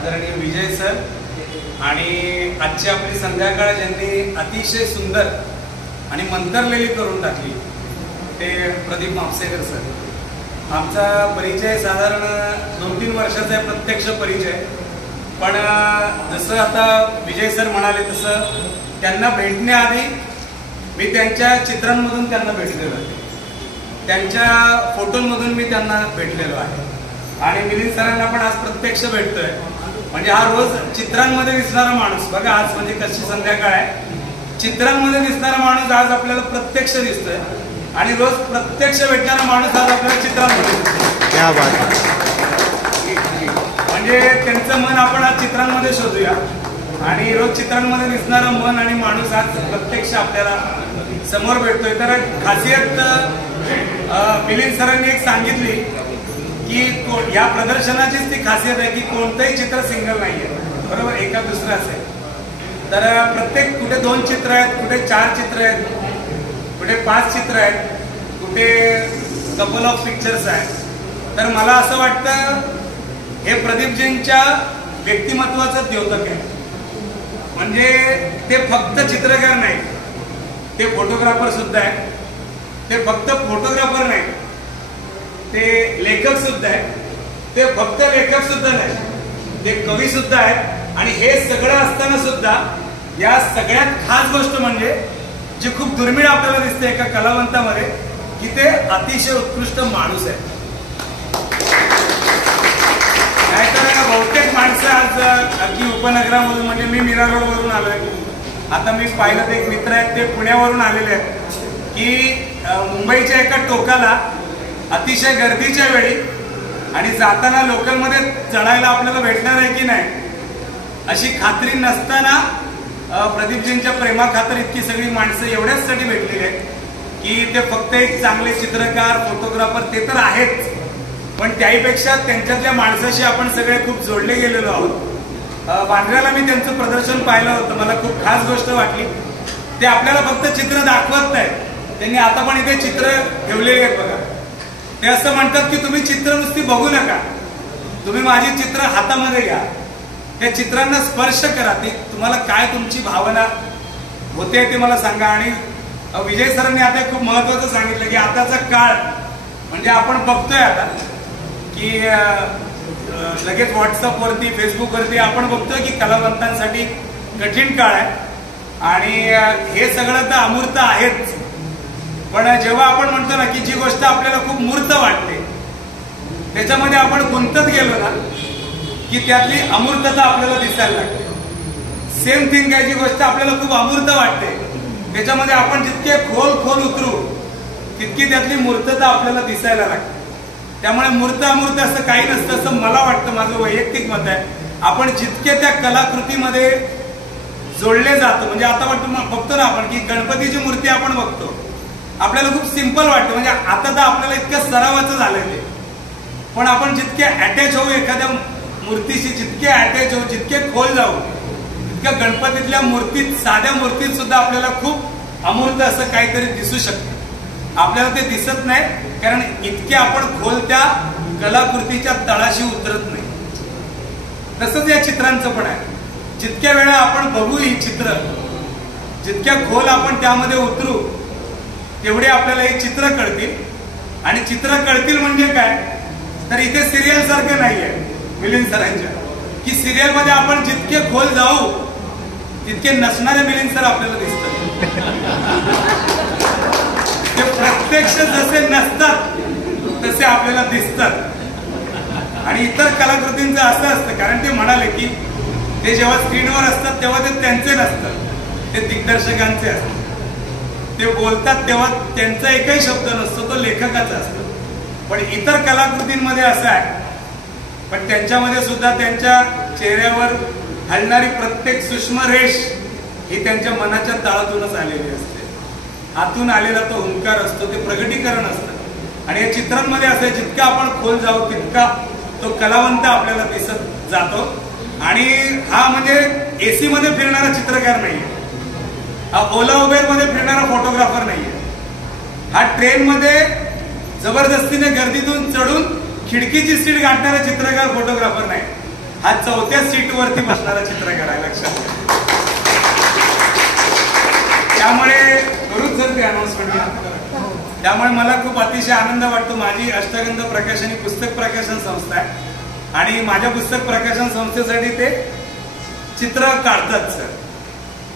आदरणीय विजय सर आणि आजची आपली संध्याकाळ ज्यांनी अतिशय सुंदर आणि मंतरलेली करून टाकली ते प्रदीप मापसेकर सर। आमचा परिचय साधारण 2-3 वर्षाचा आहे, प्रत्यक्ष परिचय। पण जसं आता विजय सर म्हणाले तसं त्यांना भेटण्याआधी मी त्यांच्या चित्रांमधून त्यांना भेटलेलो आहे, त्यांच्या फोटोंमधून मी त्यांना भेटलेलो आहे आणि मिलिंद सरांना पण आज प्रत्यक्ष भेटतोय। म्हणजे हा रोज चित्रांमध्ये दिसणारा माणूस बघा, आज म्हणजे कशी संध्याकाळ आहे, चित्रांमध्ये दिसणारा माणूस आज आपल्याला प्रत्यक्ष दिसतोय आणि रोज प्रत्यक्ष भेटणारा माणूस आज आपल्याला चित्रांमध्ये म्हणजे त्यांचं मन आपण आज चित्रांमध्ये शोधूया आणि रोज चित्रांमध्ये दिसणारं मन आणि माणूस आज प्रत्यक्ष आपल्याला समोर भेटतोय। तर खासियत मिलिंद सरांनी एक सांगितली की या प्रदर्शनाचीच ती खासियत आहे की कोणतंही चित्र सिंगल नाहीये, बरोबर, एका दुसरं असेल। तर प्रत्येक कुठे 2 चित्र आहेत, कुठे 4 चित्र आहेत, कुठे 5 चित्र आहेत, कुठे कपल ऑफ पिक्चर्स आहेत। तर मला असं वाटतं हे प्रदीपजींच्या व्यक्तिमत्वाचं द्योतक आहे। म्हणजे ते फक्त चित्रकार नाही, ते फोटोग्राफर सुद्धा आहे। ते फक्त फोटोग्राफर नाही, ते लेखक सुद्धा आहे। ते फक्त लेखक सुद्धा नाही, ते कवी सुद्धा आहेत। आणि हे सगळं असताना सुद्धा या सगळ्यात खास गोष्ट म्हणजे जी खूप दुर्मिळ आपल्याला दिसते एका कलावंतामध्ये की ते अतिशय उत्कृष्ट माणूस आहे। नाहीतर बहुतेक माणसं आज अगदी उपनगरामधून, म्हणजे मी मीरा रोडवरून आलोय, आता मी पाहिलं ते एक मित्र आहेत ते पुण्यावरून आलेले आहेत की मुंबईच्या एका टोकाला अतिशय गर्दीच्या वेळी आणि जाताना लोकलमध्ये चढायला आपल्याला भेटणार आहे की नाही अशी खात्री नसताना प्रदीपजींच्या प्रेमाखातर इतकी सगळी माणसं एवढ्याचसाठी भेटलेली आहेत की ते फक्त एक चांगले चित्रकार, फोटोग्राफर ते तर आहेच, पण त्याहीपेक्षा त्यांच्यातल्या माणसाशी आपण सगळे खूप जोडले गेलेलो आहोत। बांद्र्याला मी त्यांचं प्रदर्शन पाहिलं होतं, मला खूप खास गोष्ट वाटली। ते आपल्याला फक्त चित्र दाखवत नाहीत, त्यांनी आता पण इथे चित्र ठेवलेली आहेत बघा। ते असं म्हणतात की तुम्ही चित्र नुसती बघू नका, तुम्ही माझी चित्र हातामध्ये घ्या, त्या चित्रांना स्पर्श करा, ती तुम्हाला काय तुमची भावना होते ते मला सांगा। आणि विजय सरांनी आता खूप महत्वाचं सांगितलं की आताचा काळ म्हणजे आपण बघतोय आता की लगेच व्हॉट्सअपवरती, फेसबुकवरती आपण बघतोय की कलावंतांसाठी कठीण काळ आहे आणि हे सगळं तर अमूर्त आहेच। पण जेव्हा आपण म्हणतो ना की जी गोष्ट आपल्याला खूप मूर्त वाटते त्याच्यामध्ये आपण गुंतत गेलो ना की त्यातली अमूर्तता आपल्याला दिसायला लागते। सेम थिंग आहे, जी गोष्ट आपल्याला खूप अमूर्त वाटते त्याच्यामध्ये आपण जितके खोल उतरू तितकी त्यातली मूर्तता आपल्याला दिसायला लागते। त्यामुळे मूर्त अमूर्त असं काही नसतं असं मला वाटतं, माझं वैयक्तिक मत आहे। आपण जितके त्या कलाकृतीमध्ये जोडले जातो, म्हणजे आता बघतो ना आपण की गणपतीची मूर्ती आपण बघतो, आपल्याला खूप सिंपल वाटतं, म्हणजे आता तर आपल्याला इतकं सरावाचं झालंय ते, पण आपण जितके अटॅच होऊ एखाद्या मूर्तीशी, जितके अटॅच होऊ, जितके खोल जाऊ, तितक्या गणपतीतल्या मूर्तीत, साध्या मूर्तीत सुद्धा आपल्याला खूप अमूर्त असं काहीतरी दिसू शकतं। आपल्याला ते दिसत नाही कारण इतके आपण खोल त्या कलाकृतीच्या तळाशी उतरत नाही। तसंच या चित्रांचं पण आहे, जितक्या वेळा आपण बघू ही चित्र, जितक्या खोल आपण त्यामध्ये उतरू तेवढे आपल्याला ही चित्र कळतील। आणि चित्र कळतील म्हणजे काय, तर इथे सिरियल सारखं नाहीये मिलिंद सरांच्या की सिरियल मध्ये आपण जितके खोल जाऊ तितके नसणारे मिलिंद सर आपल्याला दिसतात। ते प्रत्यक्ष जसे नसतात तसे आपल्याला दिसतात। आणि इतर कलाकृतींचं असं असतं, कारण ते म्हणाले की ते जेव्हा स्क्रीनवर असतात तेव्हा ते त्यांचे नसतात, ते दिग्दर्शकांचे असतात। ते बोलतात तेव्हा त्यांचा एकही शब्द नसतो, तो लेखकाचा असतो। पण इतर कलाकृतींमध्ये असं आहे, पण त्यांच्यामध्ये सुद्धा त्यांच्या चेहऱ्यावर हलणारी प्रत्येक सूक्ष्म रेष ही त्यांच्या मनाच्या तळातूनच आलेली असते, आतून आलेला तो हुंकार असतो, ते प्रगटीकरण असतं। आणि या चित्रांमध्ये असं जितका आपण खोल जाऊ तितका तो कलावंत आपल्याला दिसत जातो। आणि हा म्हणजे एसी मध्ये फिरणारा चित्रकार नाहीये, हा ओला उबेर मध्ये फिरणारा फोटोग्राफर नाहीये, हा ट्रेन मध्ये जबरदस्तीने गर्दीतून चढून खिडकीची सीट गाठणारा चित्रकार फोटोग्राफर नाही, हा 4थ्या सीटवरती बसणारा चित्रकार आहे, लक्षात घ्या. त्यामुळे करूच जर ते अनाउन्समेंट. त्यामुळे मला खूप अतिशय आनंद वाटतो. माझी अष्टगंध प्रकाशन ही पुस्तक प्रकाशन संस्था आहे आणि माझ्या पुस्तक प्रकाशन संस्थेसाठी ते चित्र काढतात सर.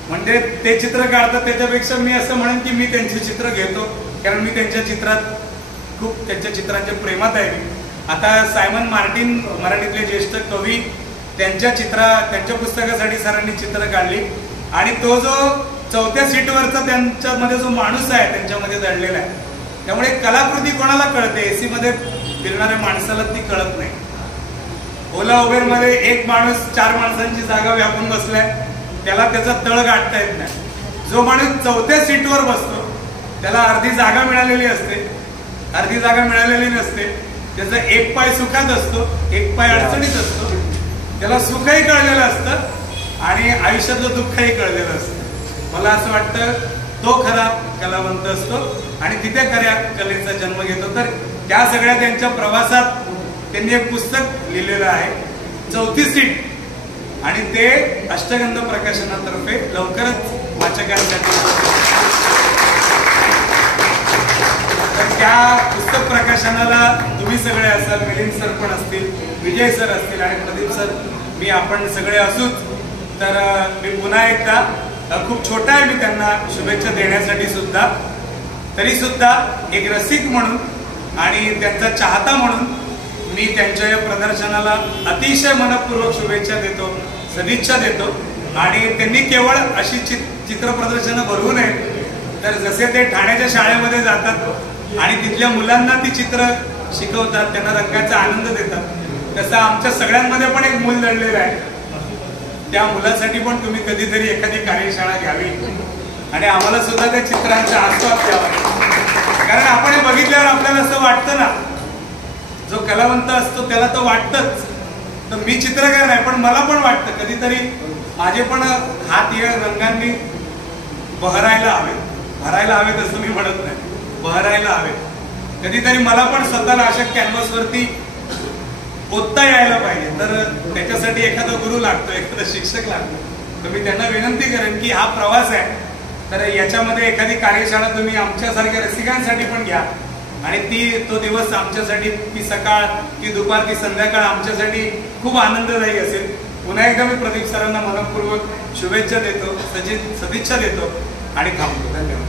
म्हणजे ते चित्र काढतात त्याच्यापेक्षा मी असं म्हणेन की मी त्यांचे चित्र घेतो, कारण मी त्यांच्या चित्रांच्या प्रेमात आहे. आता सायमन मार्टिन मराठीतले ज्येष्ठ कवी त्यांच्या पुस्तकासाठी सरांनी चित्र काढली आणि तो जो 4थ्या सीटवरचा त्यांच्यामध्ये जो माणूस आहे त्यांच्यामध्ये दडलेला आहे. त्यामुळे कलाकृती कोणाला कळते? एसी मध्ये फिरणाऱ्या माणसाला ती कळत नाही. ओला उबेर मध्ये एक माणूस 4 माणसांची जागा व्यापून बसलाय, त्याला त्याचा तळ गाठता येत नाही. जो माणूस 4थ्या सीटवर बसतो त्याला अर्धी जागा मिळालेली असते, अर्धी जागा मिळालेली नसते. त्याचा एक पाय सुखात असतो, एक पाय अडचणीत असतो. त्याला सुखही कळलेलं असतं आणि आयुष्यातलं दुःखही कळलेलं असतं. मला असं वाटतं तो खरा कलावंत असतो आणि तिथे खऱ्या कलेचा जन्म घेतो. तर त्या सगळ्या त्यांच्या प्रवासात त्यांनी एक पुस्तक लिहिलेलं आहे, 4थी सीट, आणि ते अष्टगंध प्रकाशनातर्फे लवकरच वाचकांसाठी. तर त्या पुस्तक प्रकाशनाला तुम्ही सगळे असाल, मिलिंद सर पण असतील, विजय सर असतील आणि प्रदीप सर, मी आपण सगळे असूच. तर मी पुन्हा एकदा खूप छोटा आहे मी त्यांना शुभेच्छा देण्यासाठी सुद्धा, तरी सुद्धा एक रसिक म्हणून आणि त्यांचा चाहता म्हणून मी त्यांच्या या प्रदर्शनाला अतिशय मनपूर्वक शुभेच्छा देतो, सदिच्छा देतो. आणि त्यांनी केवळ अशी चित्र प्रदर्शनं भरवू नये, तर जसे ते ठाण्याच्या शाळेमध्ये जातात आणि तिथल्या मुलांना ती चित्र शिकवतात, त्यांना रंगाचा आनंद देतात, तसं आमच्या सगळ्यांमध्ये पण एक मूल दडलेलं आहे. त्या मुलासाठी पण तुम्ही कधीतरी एखादी कार्यशाळा घ्यावी आणि आम्हाला सुद्धा त्या चित्रांचा आस्वाद द्यावा. कारण आपण हे बघितल्यावर आपल्याला असं वाटतं ना, जो कलावंत असतो त्याला तर वाटतच. तर मी चित्रकार नाही, पण मला पण वाटतं कधीतरी माझे पण हात या रंगांनी बहरायला हवेत असं मी म्हणत नाही, बहरायला हवेत. कधीतरी मला पण स्वतःला अशा कॅनव्हासवरती पोचता यायला पाहिजे. तर त्याच्यासाठी एखादा गुरु लागतो, एखादा शिक्षक लागतो. तर मी त्यांना विनंती करेन की हा प्रवास आहे, तर याच्यामध्ये एखादी कार्यशाळा तुम्ही आमच्यासारख्या रसिकांसाठी पण घ्या आणि तो दिवस आमच्यासाठी, ती सकाळ की दुपार की संध्याकाळ आमच्यासाठी खूप आनंददायी असेल. पुन्हा एकदा मी प्रदीप सरांना मनपूर्वक शुभेच्छा देतो, सदिच्छा देतो आणि थांबतो. धन्यवाद.